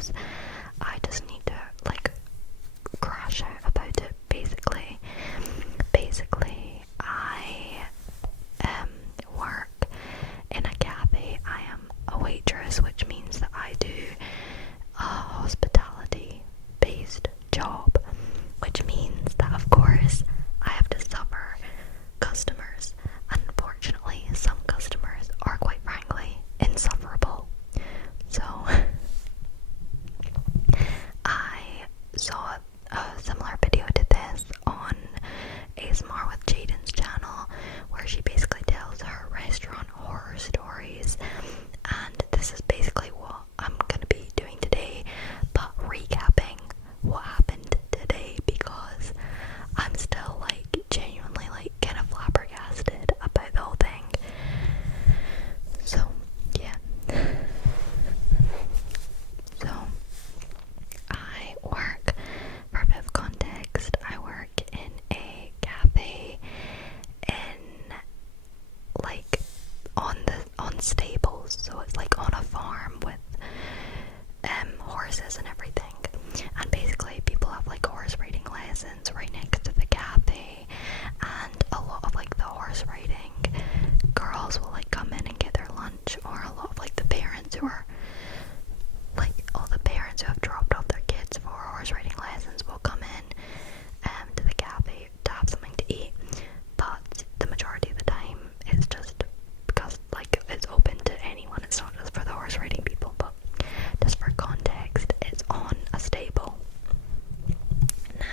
videos. I just need to like crash out about it. Basically I work in a cafe. I am a waitress, which means that I do a hospitality based job, which means that of course I have to suffer customers. Unfortunately, some customers are quite frankly insufferable. So I saw a similar video to this on ASMR with Jaden's channel, where she basically tells her restaurant horror stories, and this is basically what I'm gonna be doing today, but recapping what happened today, because I'm still like genuinely like kind of flabbergasted about the whole thing. So yeah. So I work, for a bit of context, I work in a cafe in like on stables, so it's like on a farm with horses and everything. And basically people have like horse riding lessons right next to the cafe, and a lot of like the horse riding girls will like come in and get their lunch, or a lot of like the parents who are like all the parents who have dropped off their kids for horse riding lessons will come in to the cafe to have something to eat. But the majority of the time it's just because like it's open to anyone, it's not just for the horse riding people. But just for context, it's on a stable. Now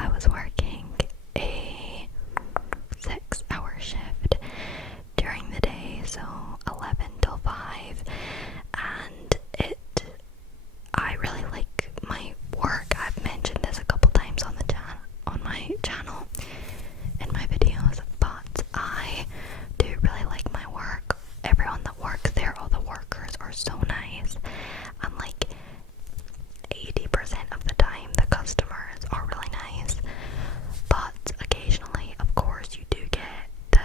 I was working a 6-hour shift during the day, so 11 till 5, and I really like my work. I've mentioned this a couple times on my channel in my videos, but I do really like my work. Everyone that works there, all the workers are so nice, and like 80% of the time the customers are really nice. But occasionally, of course, you do get the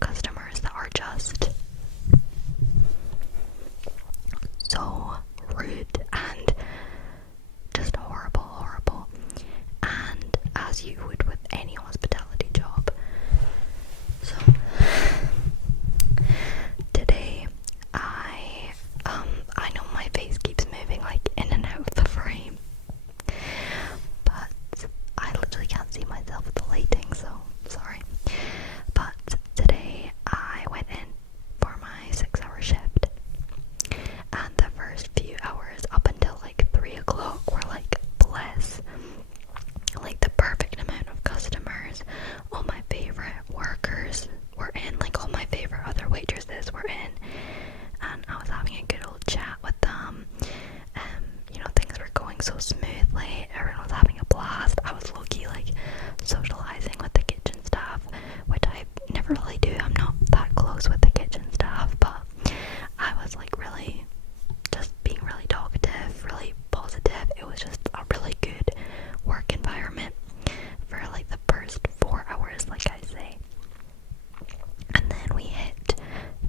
customers that are just so rude and just horrible. And as you would with any hospitality job. So today I know my face keeps moving like in and out of the frame, but I literally can't see myself with the lighting, so sorry. But today I went in for my 6-hour shift, and the first few hours up until like 3 o'clock were like bliss. Like the perfect amount of customers. All my favorite workers were in, like all my favorite other waitresses were in, and I was having a good old chat with them. Things were going so smoothly, everyone was having a blast. I was low-key like socializing with the kitchen staff, which I never really do. I'm not that close with the kitchen staff, but I was like really just being really talkative, really positive. It was just a really good work environment for like the first 4 hours, like I say. And then we hit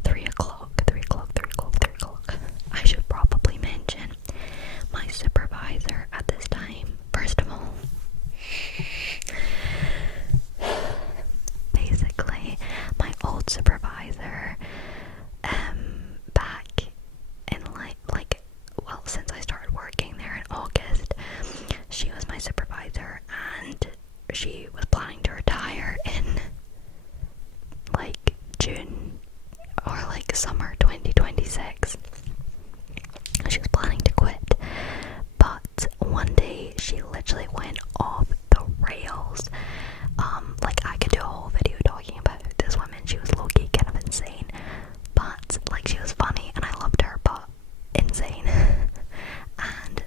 3 o'clock. I should probably mention my supervisor at this time. First of all, basically my old supervisor, back in since I started working there in August, she was my supervisor, and she was planning to retire in like June or like summer 2026. She was planning to quit, but one day she literally went off the rails. Like I could do a whole video talking about this woman. She was low-key kind of insane, but like she was funny and I loved her, but insane. And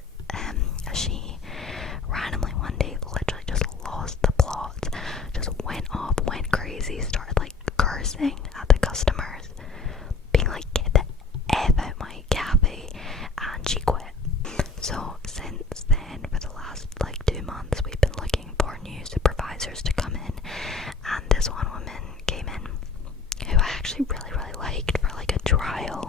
she randomly one day literally just lost the plot, just went off, went crazy, started like cursing at the customers, being like, get the F out my cafe, and she quit. So since then, for the last like 2 months, we've been looking for new supervisors to come in, and this one woman came in who I actually really liked for like a trial.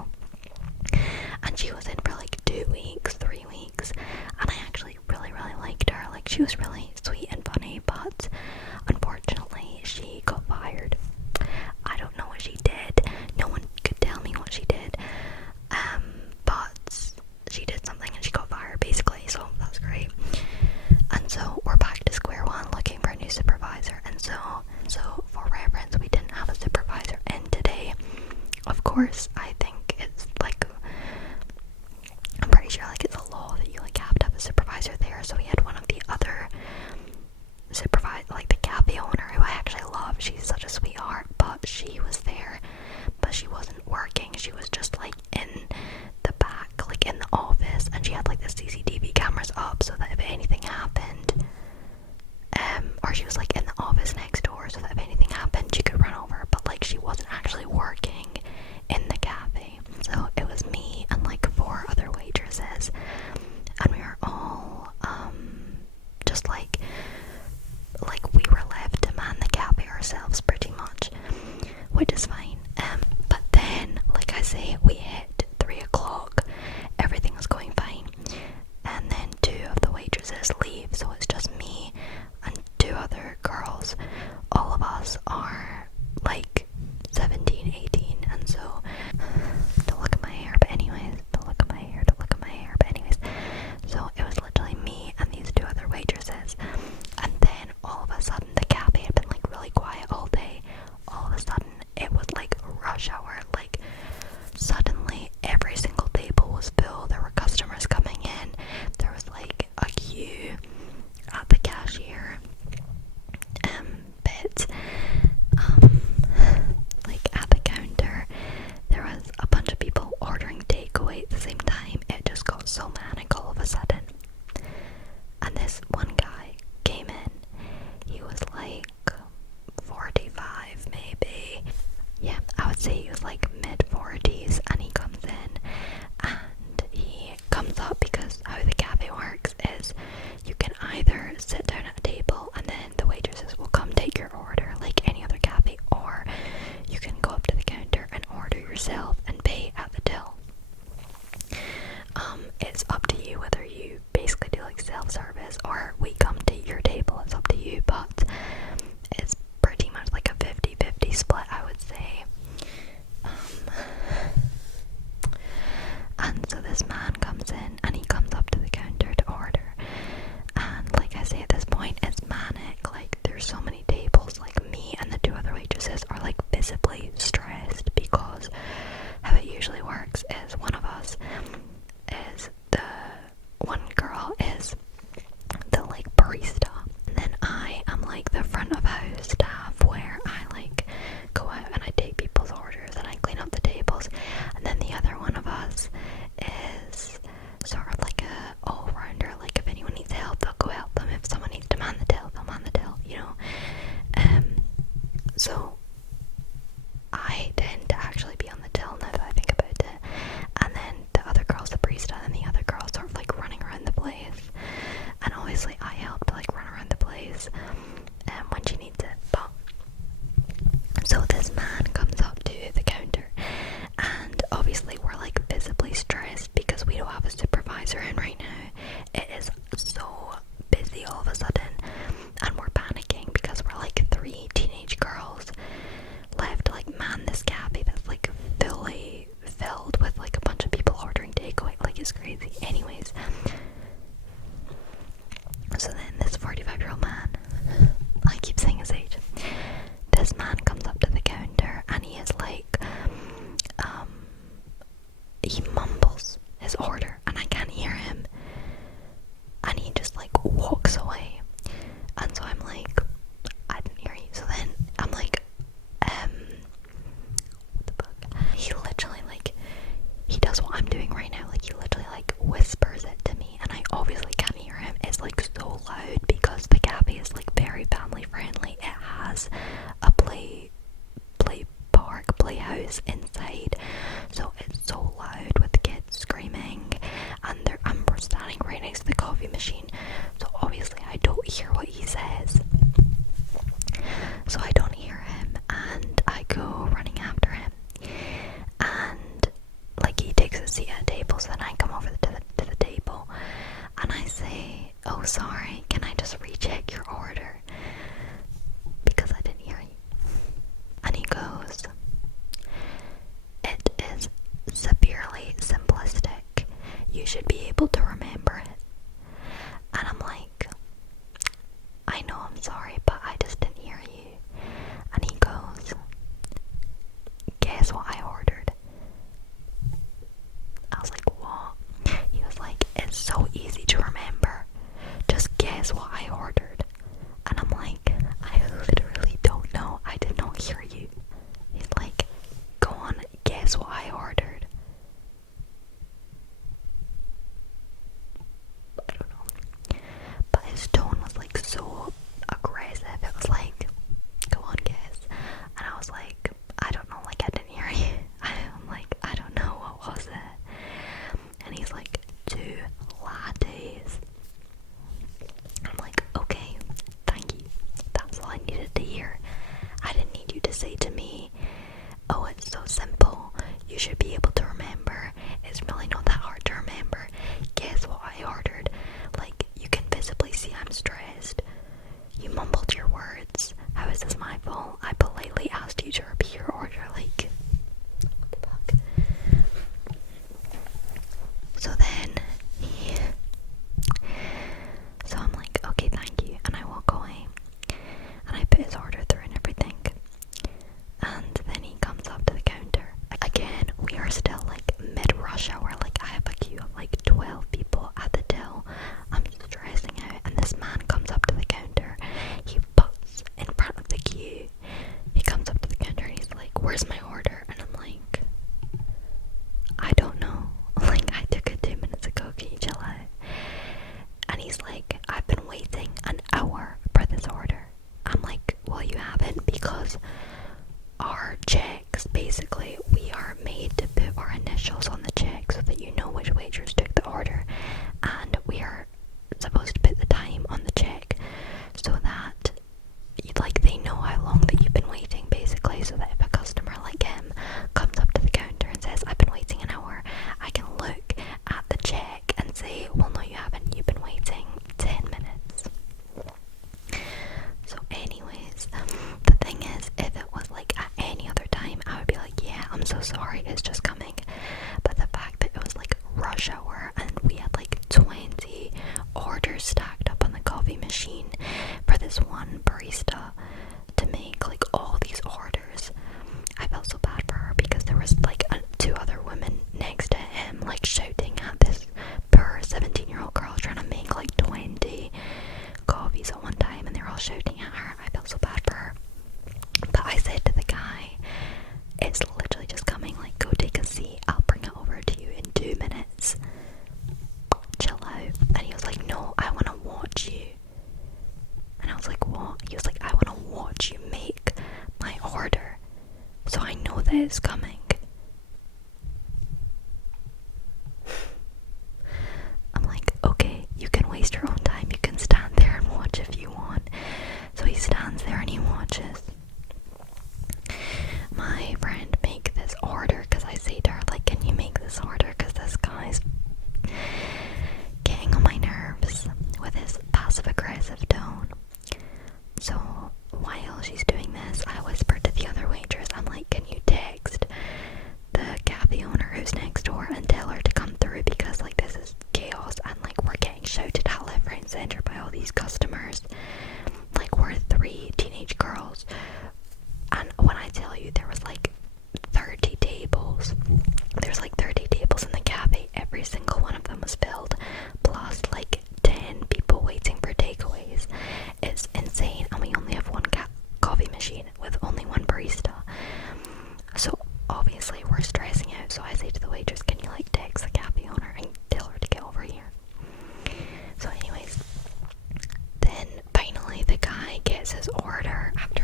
course, I think it's like, I'm pretty sure like it's a law that you like have to have a supervisor there. So we had one of the other like the cafe owner, who I actually love. She's such a sweetheart, but she was there, but she wasn't working. She was just like in the back, like in the office, and she had like the CCTV cameras up so that if anything happened, or she was like in the office next door so that if anything happened she could run over, but like she wasn't actually working in the cafe. So it was me and like 4 other waitresses, and we were all just like we were left to man the cafe ourselves pretty much, which is fine. But then, like I say, we hit 3 o'clock, everything was going fine, and then 2 of the waitresses leave, so it's just me and 2 other girls. All of us are like 17, 18, and so, don't look at my hair, but anyways, don't look at my hair, don't look at my hair, but anyways, so it was literally me and these 2 other waitresses, and then all of a sudden, the cafe had been like really quiet all day. All of a sudden, it was like rush hour. Like suddenly, every single table was full. There were customers coming in. There was like a queue at the cashier bit. Like at the counter, there was a bunch of people ordering takeaway at the same time. It just got so manic all of a sudden. And this one guy came in. He was like 45 maybe. Yeah, I would say he was like mid-40s, and he comes in and he comes up because how the cafe works is you can either sit down at a table and then the waitresses will come take your order like any other cafe, or you can go up to the counter and order yourself and pay at the till. It's up to you whether you basically do like self-service or we come to your table. It's up to you, but it's pretty much like a 50-50 split, I would say. And so this man comes in and he comes up to the counter to order, and like I say, at this point it's manic. Like there's so many tables. Like me and the 2 other waitresses are like visibly stressed, because how it usually works is one girl is the like barista, and then I am like the front of house staff, where I like go out and I take people's orders and I clean up the tables, and then the other one of us is sort of like a all-rounder. Like if anyone needs help, they'll go help them. If someone needs to man the till, they'll man the till, you know. So I tend to actually be on the till now that I think about it, and then the other girl's the barista, and then the other girl's sort of like running around the place, and obviously I help to like run around the place when she needs it. But so this man comes up to the counter, and obviously we're like visibly stressed because we don't have a supervisor in right now. It is so busy all of a sudden, and we're panicking because we're like 3 teenage girls left to like man this cafe that's like fully filled with like a bunch of people ordering takeaway. Like it's crazy. Anyways, so then this 45-year-old man, I keep saying his age, this man comes up to the counter and he is like he mumbles his order and I can't hear him, and he just like walks away, and so I'm like, I didn't hear you. So then I'm like, what the fuck? He literally like, he does what I'm doing right now. Like he literally like whispers it to me, and I obviously can't hear him. It's like so loud because the cafe is like very family friendly. It has a playhouse inside, so it's so loud with kids screaming, and we're standing right next to the coffee machine, so obviously I don't hear what he says. So I don't hear him, and I go running after him, and like he takes a seat at a table, so then I come over to the table, and I say, "Oh, sorry, can I just recheck your order? Because I didn't hear you." And he goes, "It is severely simplistic. You should be able to remember it." And I'm like, "I know, I'm sorry, but I just didn't hear you." And he goes, "Guess what I ordered?" guess what I ordered? And I'm like, I literally don't know. I did not hear you. He's like, go on, guess what I ordered. I don't know. But his tone was like so aggressive. It was like, go on, guess. And I was like, I don't know, like I didn't hear you. I'm like, I don't know, what was it? And he's like, 2 lattes. I'm like, okay, thank you. That's all I needed to hear. I didn't need you to say to me, oh, it's so simple. You should be able to remember. It's really not that hard to remember. Guess what I ordered? Like, you can visibly see I'm stressed. You mumbled your words. How is this my fault? I politely asked you to repeat your order. Like, what the fuck? So then so I'm like, okay, thank you, and I walk away, and I put his order through and everything, and then he comes up to the counter. Again, we are still like mid-rush hour, like I have a queue of like 12 people at the till. I'm stressing out, and this man comes up to the counter. He puts in front of the queue. He comes up to the counter and he's like, where's my order? And I'm like, I don't know. Like, I took it 2 minutes ago, can you chill out? And he's like, I've been waiting an hour for this order. I'm like, well, you haven't, because our checks, basically, we are made to put our initials on the check so that you know which waitress took the order, and we are supposed to put the time on the check so that like they know how long that you've been waiting, basically, so that if a customer like him comes up to the counter and says, I've been waiting an hour, I can look at the check and say, well, no, you haven't, you've been waiting 10 minutes. So anyways, the thing is, if it was like at any other time, I would be like, yeah, I'm so sorry, it's just coming. But the fact that it was like rush hour and we had like 20 orders stacked up on the coffee machine for this one barista to make like all these orders, I felt so bad for her, because there was like 2 other women next to him like shouting at this poor 17-year-old girl trying to make like 20 coffees at one time, and they're all shouting at her. I felt so bad for her. But I said to the guy, it's literally just coming, like, go take a seat, I'll bring it over to you in 2 minutes, chill out. And he was like, no, I want to watch you. And I was like, what? He was like, I want to watch you make my order so I know that it's coming. I'm like, okay, you can waste your own time, you can stand there and watch if you want. So he stands there and he watches my friend make this order, because I say to her, like, can you make this order, because this guy's getting on my nerves with his passive-aggressive tone. So while she's doing this, I whispered to the other waitress, I'm like, can you text the cafe owner who's next door and tell her to come through, because like this is chaos, and like we're getting shouted at left, right and centre by all these customers. Like, we're 3 teenage girls, and when I tell you there was like 30 tables, there's like 30 tables in the cafe, every single one of them was filled, plus like 10 people waiting for takeaways. It's insane, and we only have one coffee machine with only one barista. So obviously we're stressing out, so I say to the waitress, can you like text the cafe owner and tell her to get over here? So anyways, then finally the guy gets his order after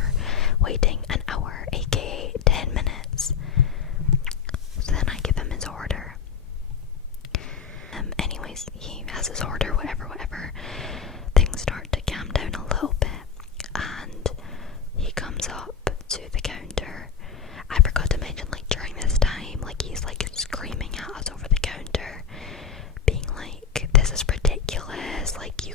waiting an hour, aka 10 minutes. So then I give him his order. Anyways, he has his order, whatever. Things start to calm down a little bit, and he comes up to the counter. I forgot to mention, like, during this time, like, he's like screaming at us over the counter, being like, this is ridiculous, like, you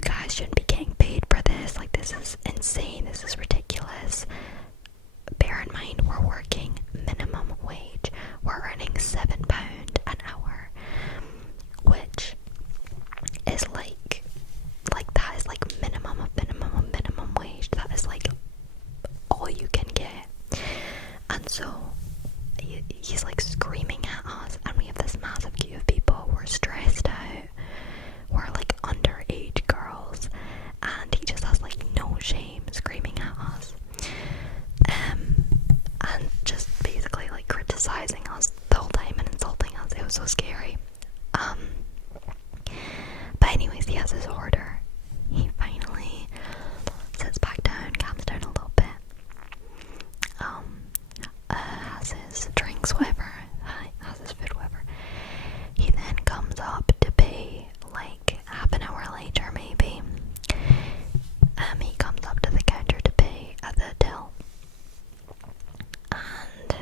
guys shouldn't be getting paid for this, like, this is insane, this is ridiculous. Bear in mind, we're working minimum wage. We're earning £7 an hour, which is like that is like minimum wage. That is like all you can get. And so he's like screaming at us, and we have this massive queue of people. We're stressed out. We're like under criticizing us the whole time and insulting us. It was so scary. But anyways, he has his order. He finally sits back down, calms down a little bit. Has his drinks, whatever. Has his food, whatever. He then comes up to pay, like half an hour later, maybe. He comes up to the counter to pay at the till. And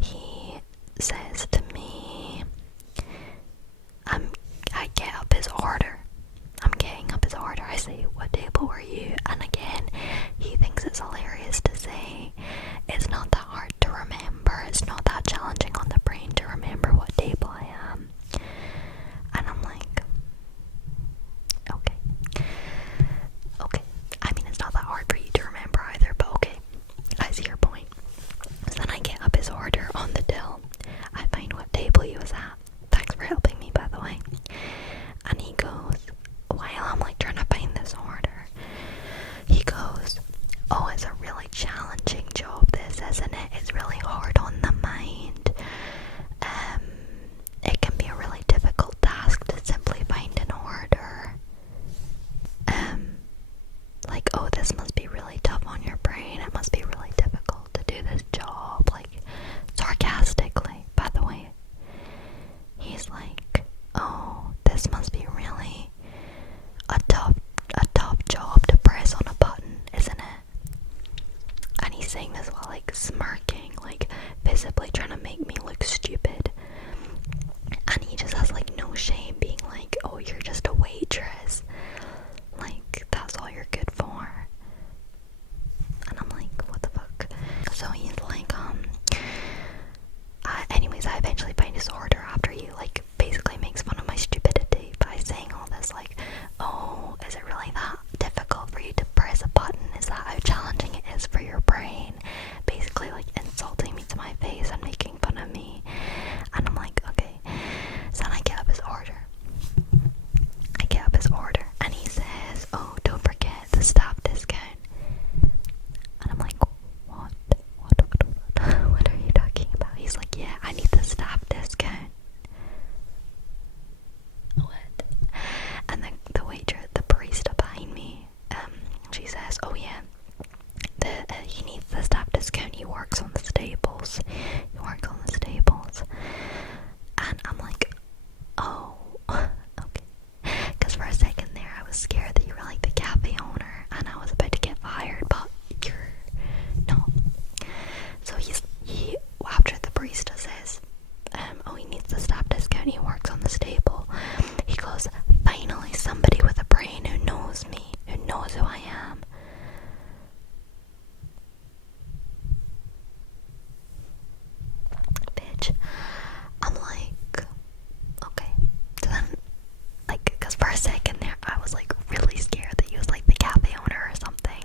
he says to me, I get up his order. I'm getting up his order. I say, what table were you? And again, he thinks it's hilarious to say, it's not that hard to remember. It's not that challenging on the brain to remember what table I am. And I'm like, okay. I mean, it's not that hard for you to remember either, but okay. I see your point. So then I get up his order on the till. I find what table he was at. Thanks for helping me, by the way. And he goes, while I'm like trying to find this order, he goes, oh, it's a really challenging job, this, isn't it? It's really hard on the mind. It can be a really difficult task to simply find an order. Like, oh, this must be really tough on your brain. It must be really difficult to do this job. Like, sarcastically, by the way. He's like, oh, this must be really a tough job to press on a button, isn't it? And he's saying this while like smirking, like visibly trying to make me look stupid. And he just has like no shame being like, oh, you're just a waitress. Like, that's all you're good for. And I'm like, what the fuck? So he's like, anyways, I eventually find his order after he like basically makes fun of my stupidity by saying all this like, oh, is it really that difficult for you to press a button? Is that how challenging it is for your brain? Basically like insulting me to my face and making fun of me. And I'm like, okay. So then I get up his order. And he says, oh, don't forget the staff discount. And I'm like, what are you talking about? He's like, yeah, I need the staff discount. What? And then the waitress, the barista behind me, she says, oh yeah, he needs the staff discount. He works on the stables. And I'm like, oh, okay. Because for a second there, I was scared that you were like the cafe owner, and I was about to get fired, but you're not. So after the barista says, oh, he needs the staff discount, he works on the stable, he goes, finally somebody with a brain who knows me, who knows who I am. Bitch. I'm like, okay. So then, like, because for a second there, I was like really scared that he was like the cafe owner or something.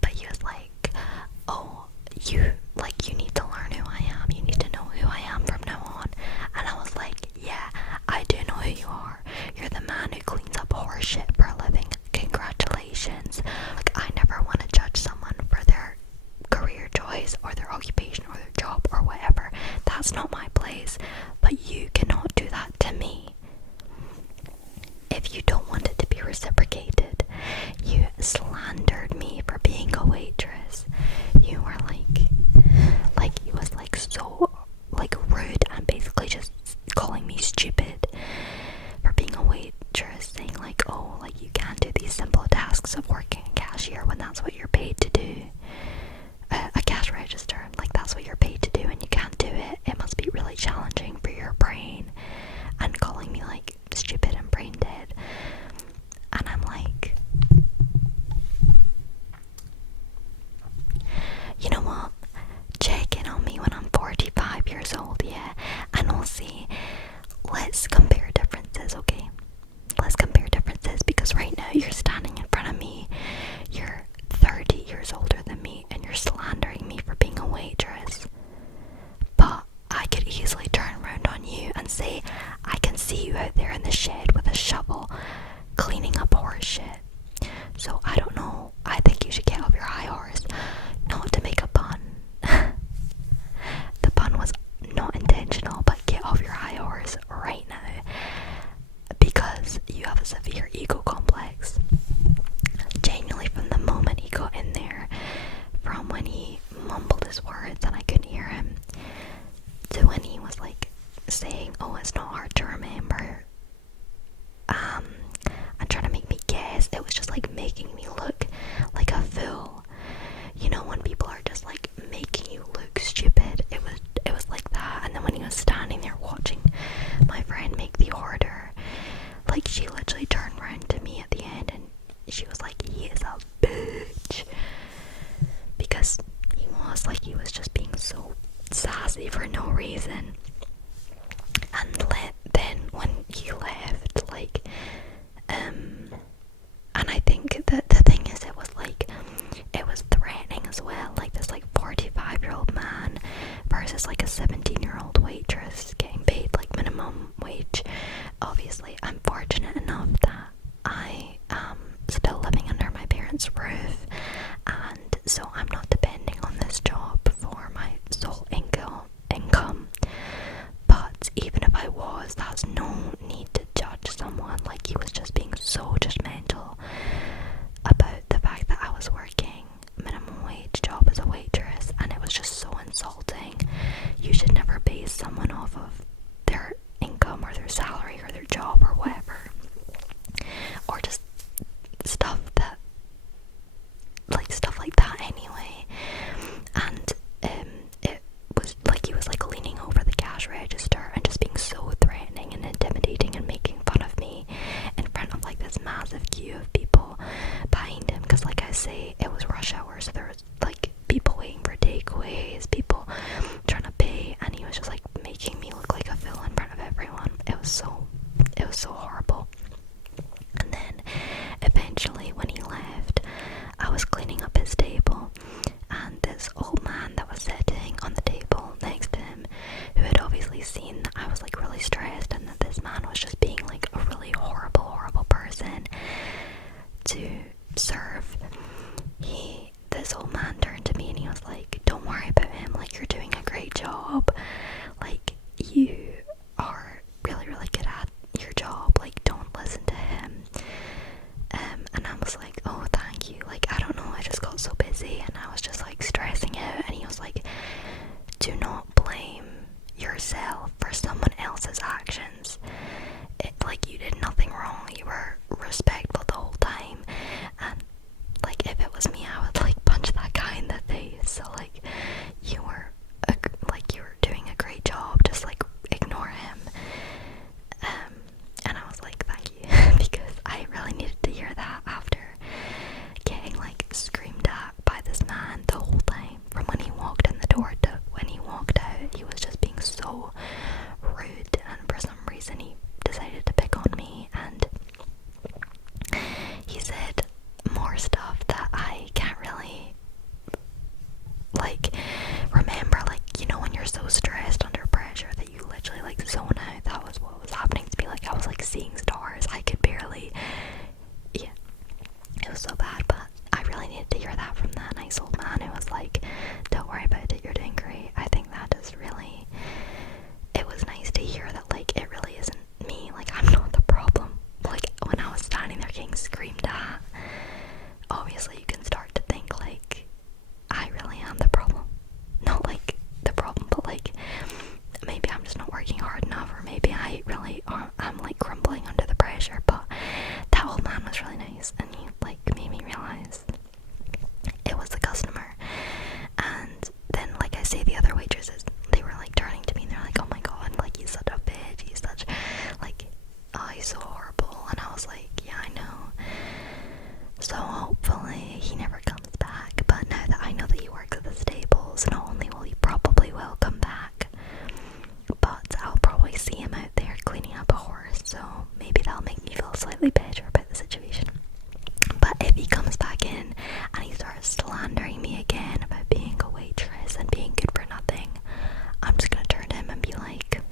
But he was like, oh, you need to learn who I am. You need to know who I am from now on. And I was like, yeah, I do know who you are. You're the man who cleans up horse shit for a living. Congratulations. Like, I never want to judge someone for their career choice or their occupation or their job or whatever. That's not my place. But you cannot do that to me. If you don't want it to be reciprocated, you slandered me for being a waitress. You were like he was like so like rude and basically just calling me stupid for being a waitress, saying like, oh, like you can't do these simple tasks of working a cashier when that's what you're paid to do. A cash register, like that's what you're paid to do and you can't do it. It must be really challenging for your brain. And calling me like stupid and brain dead. And I'm like, you know what? Check in on me when I'm 45 years old, yeah? And we'll see. Let's compare differences, okay? Let's compare differences because right now you're standing in front of me. You're 30 years older than me and you're slandering me for being a waitress. But I could easily turn around on you and say, I can see you out there in the shed with a shovel cleaning up horse shit. So I don't know, I think you should get off your high horse. Not to make a pun, his words and I couldn't hear him. So when he was like saying, oh, it's not hard to remember, and trying to make me guess, it was just like making me look like a fool. You know, when people are just like making you look stupid, it was like that. And then when he was standing there watching my friend make the order, like she literally turned around to me at the end and she was like, he is a bitch, because he was just being so sassy for no reason. And then when he left, like, and I think that the thing is, it was threatening as well, like this like 45-year-old man versus like a 17-year-old waitress getting paid like minimum wage. Obviously, I'm fortunate enough that I am still living under my parents' roof, and so I'm not depending on this job for my sole income. But even if I was, that's no need to judge someone. Like, he was just being so judgmental about the fact that I was working minimum wage job as a waitress, and it was just so insulting. You should never base someone off of their income or their salary or their job or whatever, or just stuff like that anyway. And it was like he was like leaning over the cash register and just being so threatening and intimidating and making fun of me in front of like this massive queue of people behind him, because like I say, it was rush hour, so there was like people waiting for takeaways, people trying to pay, and he was just like making me look like a fool in front of everyone. It was so horrible. And then eventually when he left, I was cleaning up his table, and this old man that was sitting on the table next to him, who had obviously seen that I was like really stressed and that this man was just being like a really horrible person to serve, this old man turned to me and he was like, don't worry about him, like, you're doing a great job, like, you are really good at your job, like, don't listen to him. And I was like, oh, thank you, like, I don't know, I just got so busy and I was just like stressing out. And he was like, do not blame yourself for someone else's actions. Like, you did nothing wrong, you were respectful the whole time, and like, if it was me, I would like punch that guy in the face. So like, you were doing a great job, just like ignore him. And I was like, thank you, because I really needed to hear that after getting like screamed at by this man the whole time, from when he walked in the door to when he walked out. He was just being so rude, and for some reason he decided to pick on me, and he said more stuff that I can't really like remember. Like, you know, when you're so stressed under pressure that you literally like zone out. That was what was happening to me. Like, I was like seeing stars. I could barely, yeah, it was so bad. But I really needed to hear that from that nice old man who was like, don't worry about it, you're doing great. I think that is really, it was nice to hear that, like, it really isn't me, like, I'm not the problem. Like, when I was standing there getting screamed at, obviously you can start to think like, I really am the problem. Not like the problem, but like, maybe I'm just not working hard enough, or maybe I really I'm like crumbling under the pressure. But that old man was really nice, and he like made me realize it was the customer. And then, like I say, the other waitresses, they were like turning to me and they're like, oh my god, like, he's such a bitch, he's such like, oh, he's so horrible. And I was like, yeah, I know. So hopefully he never comes back. But now that I know that he works at the stables, not only will he probably will come back, but I'll probably see him out there cleaning up a horse, so maybe that'll make me feel slightly better about the situation. But if he comes back in and he starts slandering me again about being a waitress and being good for nothing, I'm just gonna turn to him and be like,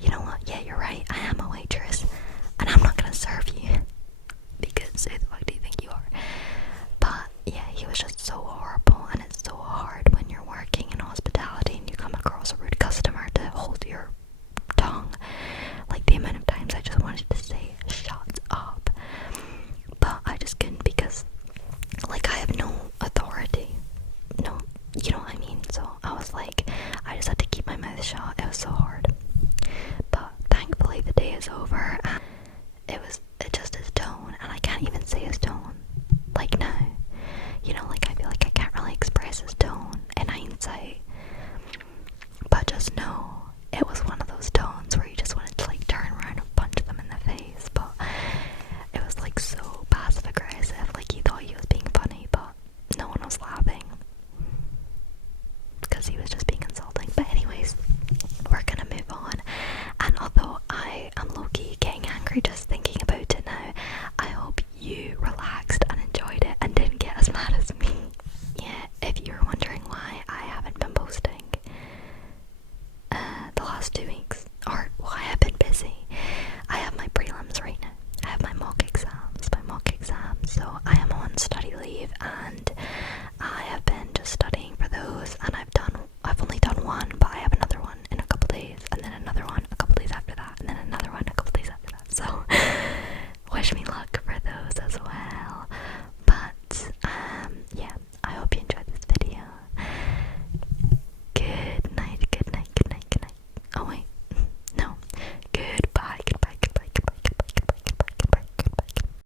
you know what, yeah, you're right, I am a waitress, and I'm not gonna serve you, because who the fuck do you think you are? But yeah, he was just so horrible, and it's so hard when you're working in hospitality and you come across a rude customer to hold your tongue. Like, the amount of times I just wanted to say, shut up, but I just couldn't, because like, I have no authority, no, you know what I mean? eyes shut. It was so hard. But thankfully the day is over, and it just his tone, and I can't even say his tone. Like now, you know, like I feel like I can't really express his tone in hindsight. But just know, it was one of those tones where you just wanted to like turn around and punch them in the face. But it was like so passive aggressive, like he thought he was being funny, but no one was laughing because he was just being insulting. But anyways, we're gonna move on. And although I am low-key getting angry just thinking about it now, I hope you relaxed and enjoyed it and didn't get as mad as me. Yeah, if you're wondering why I haven't been posting the last 2 weeks, or why I have been busy, I have my prelims right now. I have my mock exams, so I am on study leave, and